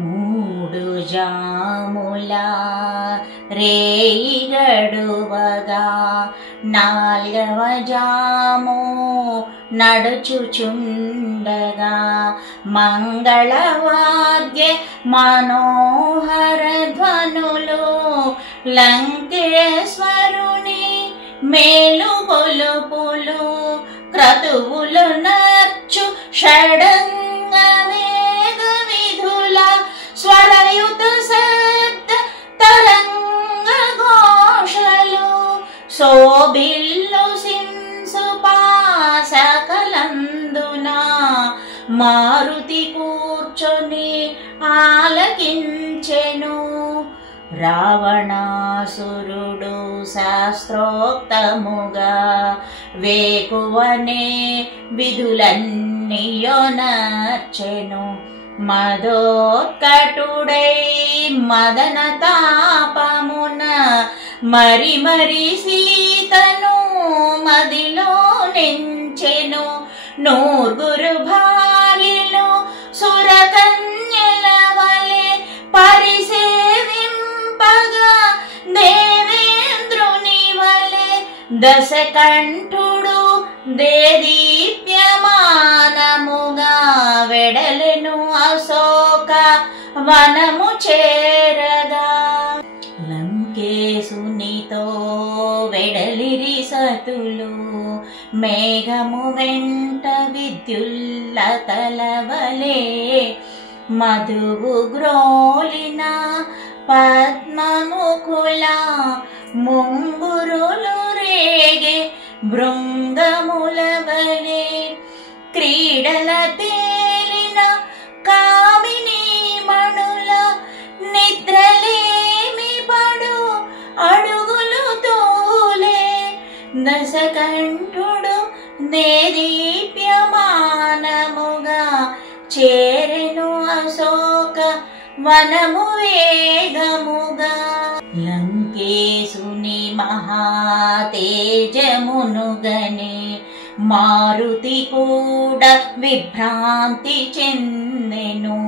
మూడు జాముల రేయి గడువగా నాల్గవ జాము నడుచుచుండగా మంగళవాద్య మనోహర ధ్వనులు లంకేశ్వరుని మేలు కొలుపులు క్రతువులు నర్చు షడంగ వేద విధుల స్వరయుత శబ్ద తరంగ ఘోషలు శోభిల్లు సింసుపాస కలందున మారుతి కూర్చొని ఆలకించెను. రావణాసురుడు శాస్త్రోక్తముగా వేకువనే విధులన్నీయొనర్చెను. మదోత్కటుడై మదన తాపమున మరి సీతను మదిలో నెంచెను. నూర్గురు భార్యలు సురకన్యల వలె పరిసేవింపగా దేవేంద్రుని వలె దశకంఠుడు దేదీప్యమానముగా వెడలెను అశోక వనము చేరగా. లంకేశునితో వెడలిరి సతులు మేఘము వెంట విద్యుల్లతల వలె మధువు గ్రోలిన పద్మముఖుల ముంగురులు రేగే భృంగముల వలె క్రీడల తేలిన కామిని మణుల నిద్రలేమి పడు అడుగులు తోలే దశకంఠుడు దేదీప్యమానముగా చేరెను అశోక వనము వేగముగా. లంకేశుని మహాతేజమునుగని మారుతి కూడా విభ్రాంతి చెందెను.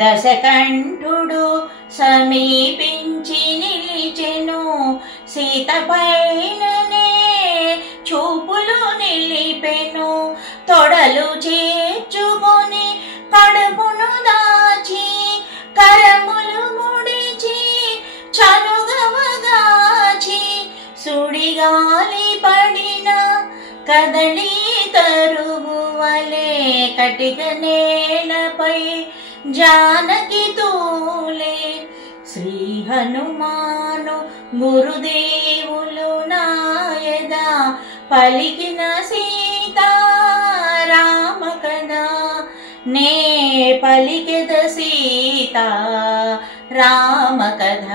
దశకంఠుడు సమీపించి నిలిచెను. సీత పైననే చూపులు నిలిపెను. తొడలు చేర్చుకొని కడుపును దాచి కరములు ముడిచి చనుగవగాచి సుడిగాలి పడిన కదలి తరుగు వలె కటిక నేలపై జానకి తూలే. శ్రీ హనుమాను గురుదేవులు నాయద పలికిన సీతారామ కదా నే పలికెద సీతారామ కథ.